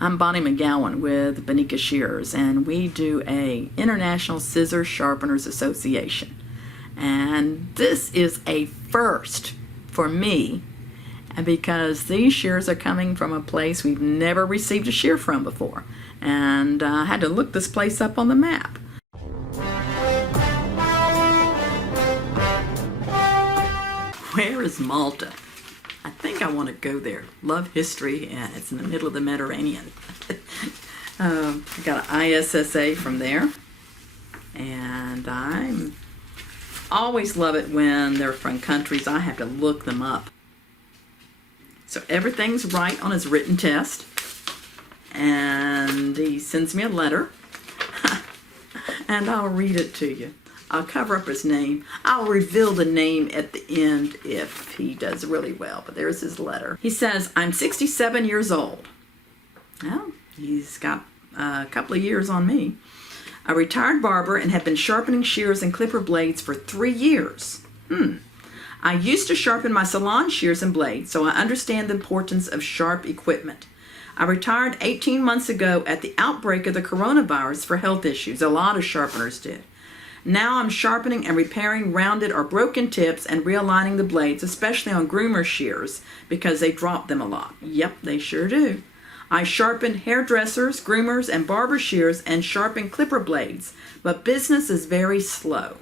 I'm Bonnie Megowan with Bonika Shears, and we do a International Scissor Sharpeners Association. And this is a first for me, and because these shears are coming from a place we've never received a shear from before. And I had to look this place up on the map. Where is Malta? I think I want to go there. Love history, and it's in the middle of the Mediterranean. I got an ISSA from there, and I always love it when they're from countries I have to look them up. So everything's right on his written test, and he sends me a letter, and I'll read it to you. I'll cover up his name. I'll reveal the name at the end if he does really well, but there's his letter. He says, I'm 67 years old. Well, he's got a couple of years on me. A retired barber and have been sharpening shears and clipper blades for 3 years. I used to sharpen my salon shears and blades, so I understand the importance of sharp equipment. I retired 18 months ago at the outbreak of the coronavirus for health issues. A lot of sharpeners did. Now I'm sharpening and repairing rounded or broken tips and realigning the blades, especially on groomer shears, because they drop them a lot. Yep, they sure do. I sharpen hairdressers, groomers, and barber shears and sharpen clipper blades, but business is very slow.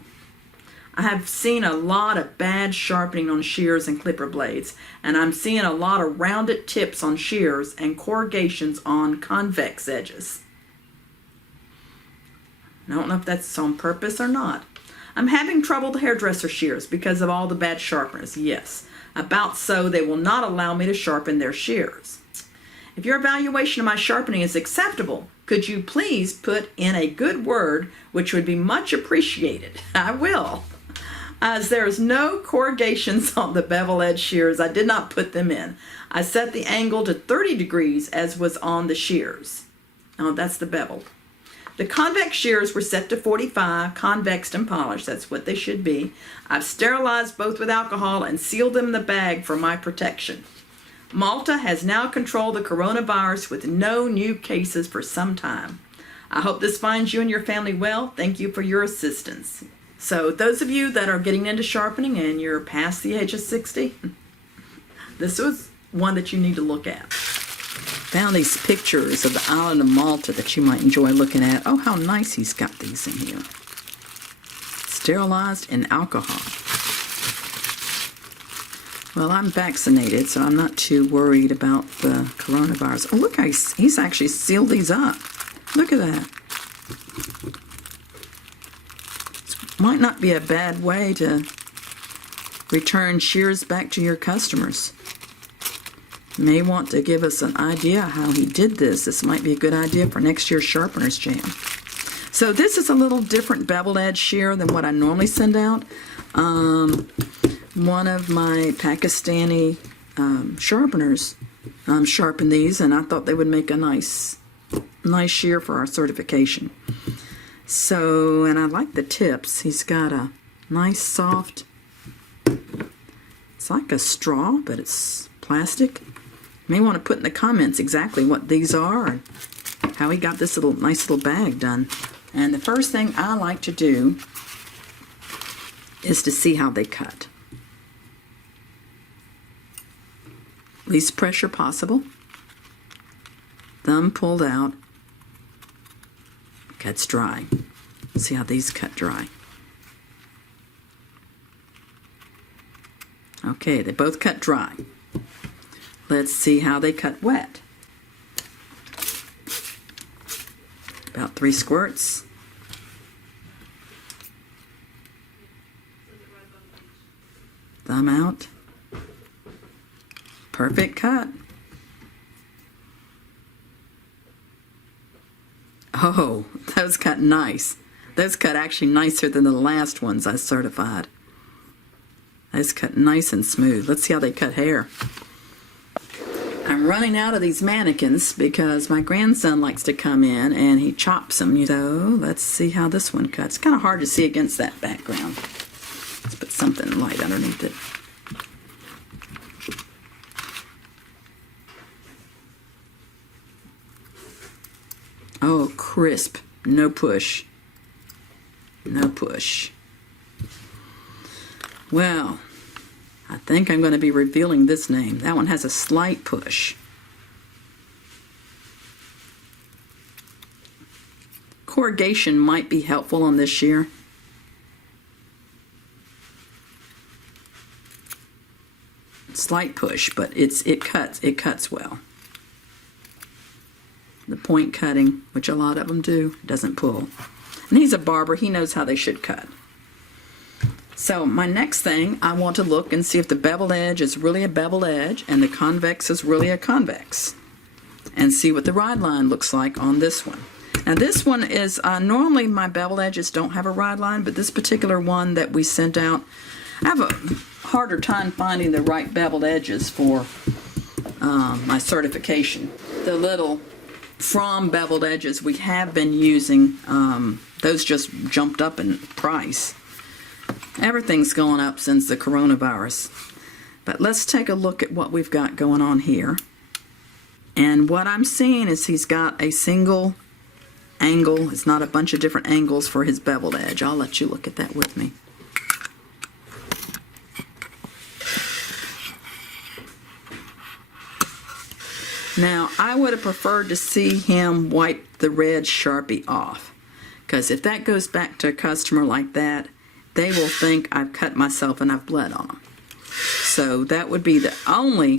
I have seen a lot of bad sharpening on shears and clipper blades, and I'm seeing a lot of rounded tips on shears and corrugations on convex edges. I don't know if that's on purpose or not. I'm having trouble with hairdresser shears because of all the bad sharpeners. Yes, about so they will not allow me to sharpen their shears. If your evaluation of my sharpening is acceptable, could you please put in a good word, which would be much appreciated? I will. As there is no corrugations on the bevel edge shears, I did not put them in. I set the angle to 30 degrees as was on the shears. Oh, that's the beveled. The convex shears were set to 45, convexed and polished. That's what they should be. I've sterilized both with alcohol and sealed them in the bag for my protection. Malta has now controlled the coronavirus with no new cases for some time. I hope this finds you and your family well. Thank you for your assistance. So those of you that are getting into sharpening and you're past the age of 60, this was one that you need to look at. Found these pictures of the island of Malta that you might enjoy looking at. Oh, how nice he's got these in here. Sterilized in alcohol. Well, I'm vaccinated, so I'm not too worried about the coronavirus. Oh, look, he's actually sealed these up. Look at that. This might not be a bad way to return shears back to your customers. May want to give us an idea how he did this. This might be a good idea for next year's Sharpeners Jam. So this is a little different beveled edge shear than what I normally send out. One of my Pakistani sharpeners sharpened these, and I thought they would make a nice shear for our certification. So, and I like the tips. He's got a nice soft, it's like a straw, but it's plastic. You may want to put in the comments exactly what these are and how he got this nice little bag done. And the first thing I like to do is to see how they cut. Least pressure possible. Thumb pulled out. Cuts dry. See how these cut dry. Okay, they both cut dry. Let's see how they cut wet. About 3 squirts. Thumb out. Perfect cut. Oh, those cut nice. Those cut actually nicer than the last ones I certified. Those cut nice and smooth. Let's see how they cut hair. I'm running out of these mannequins because my grandson likes to come in and he chops them. So let's see how this one cuts. It's kind of hard to see against that background. Let's put something light underneath it. Oh, crisp. No push. No push. Well, I think I'm going to be revealing this name. That one has a slight push. Corrugation might be helpful on this shear. Slight push, but it cuts well. The point cutting, which a lot of them do, doesn't pull. And he's a barber, he knows how they should cut. So my next thing, I want to look and see if the beveled edge is really a beveled edge and the convex is really a convex. And see what the ride line looks like on this one. Now this one is, normally my beveled edges don't have a ride line, but this particular one that we sent out, I have a harder time finding the right beveled edges for my certification. The little from beveled edges we have been using, those just jumped up in price. Everything's gone up since the coronavirus. But let's take a look at what we've got going on here. And what I'm seeing is he's got a single angle. It's not a bunch of different angles for his beveled edge. I'll let you look at that with me. Now, I would have preferred to see him wipe the red Sharpie off, because if that goes back to a customer like that, they will think I've cut myself and I've bled on them. So that would be the only,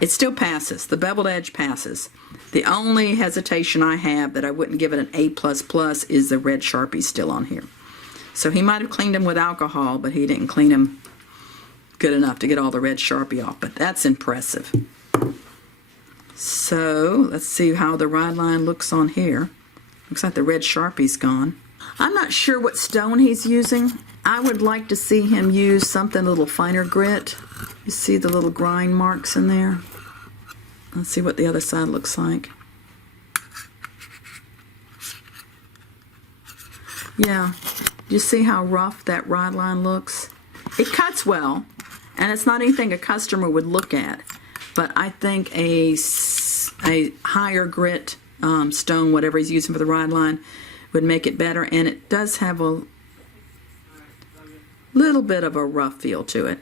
it still passes, the beveled edge passes. The only hesitation I have that I wouldn't give it an A++ is the red Sharpie still on here. So he might have cleaned them with alcohol, but he didn't clean them good enough to get all the red Sharpie off, but that's impressive. So let's see how the ride line looks on here. Looks like the red Sharpie's gone. I'm not sure what stone he's using. I would like to see him use something a little finer grit. You see the little grind marks in there? Let's see what the other side looks like. Yeah, you see how rough that ride line looks? It cuts well, and it's not anything a customer would look at. But I think a higher grit stone, whatever he's using for the ride line, would make it better. And it does have a little bit of a rough feel to it.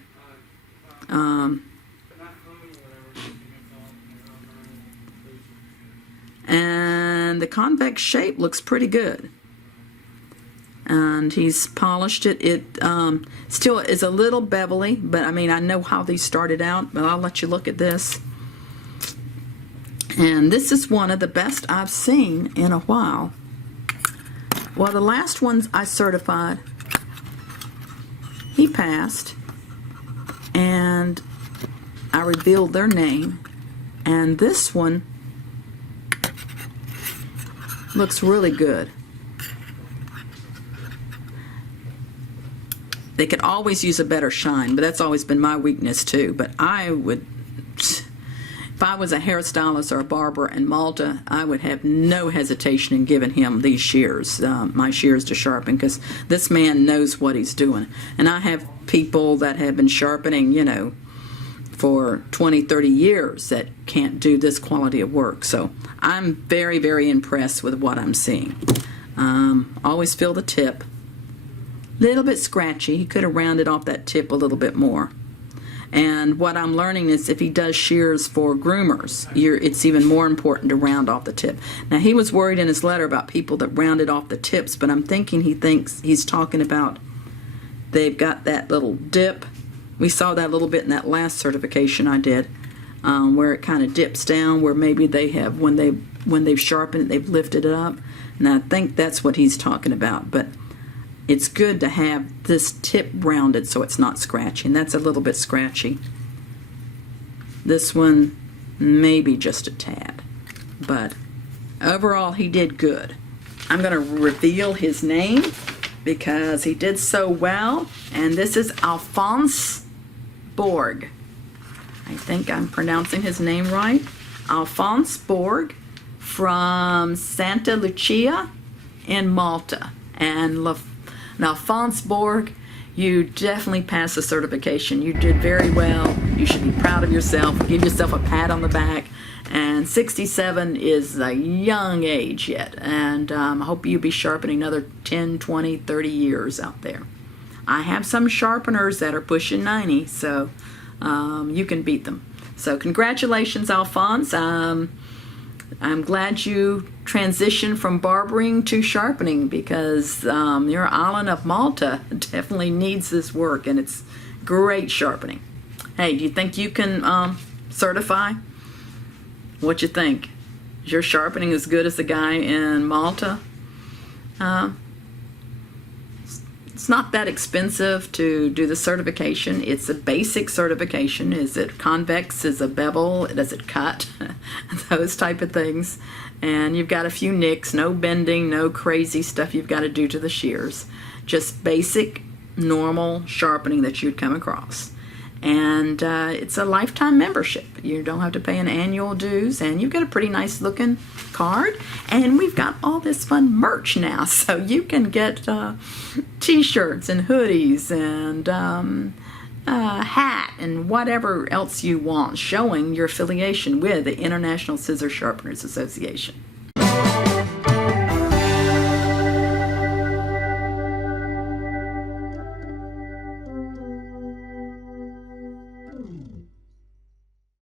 And the convex shape looks pretty good. And he's polished it. It still is a little bevelly, but I mean, I know how these started out, but I'll let you look at this. And this is one of the best I've seen in a while. Well, the last ones I certified, he passed, and I revealed their name. And this one looks really good. They could always use a better shine, but that's always been my weakness too. But I would, if I was a hairstylist or a barber in Malta, I would have no hesitation in giving him these shears, my shears to sharpen, because this man knows what he's doing. And I have people that have been sharpening, you know, for 20, 30 years that can't do this quality of work. So I'm very, very impressed with what I'm seeing. Always feel the tip. Little bit scratchy. He could have rounded off that tip a little bit more. And what I'm learning is if he does shears for groomers, it's even more important to round off the tip. Now, he was worried in his letter about people that rounded off the tips, but I'm thinking he thinks he's talking about they've got that little dip. We saw that a little bit in that last certification I did, where it kind of dips down, where maybe they have, when they've sharpened it, they've lifted it up. And I think that's what he's talking about. But it's good to have this tip rounded so it's not scratchy, and that's a little bit scratchy. This one, maybe just a tad, but overall he did good. I'm going to reveal his name because he did so well, and this is Alphonse Borg. I think I'm pronouncing his name right. Alphonse Borg from Santa Lucia in Malta. And Alphonse Borg, you definitely passed the certification. You did very well. You should be proud of yourself. Give yourself a pat on the back. And 67 is a young age yet, and I hope you'll be sharpening another 10, 20, 30 years out there. I have some sharpeners that are pushing 90, so you can beat them. So congratulations, Alphonse. I'm glad you transitioned from barbering to sharpening, because your island of Malta definitely needs this work, and it's great sharpening. Hey, do you think you can certify? What you think? Is your sharpening as good as the guy in Malta? It's not that expensive to do the certification. It's a basic certification. Is it convex? Is it bevel? Does it cut? Those type of things. And you've got a few nicks, no bending, no crazy stuff you've got to do to the shears. Just basic, normal sharpening that you'd come across. And it's a lifetime membership. You don't have to pay an annual dues, and you've got a pretty nice looking card. And we've got all this fun merch now, so you can get t-shirts and hoodies and hat and whatever else you want, showing your affiliation with the International Scissor Sharpeners Association.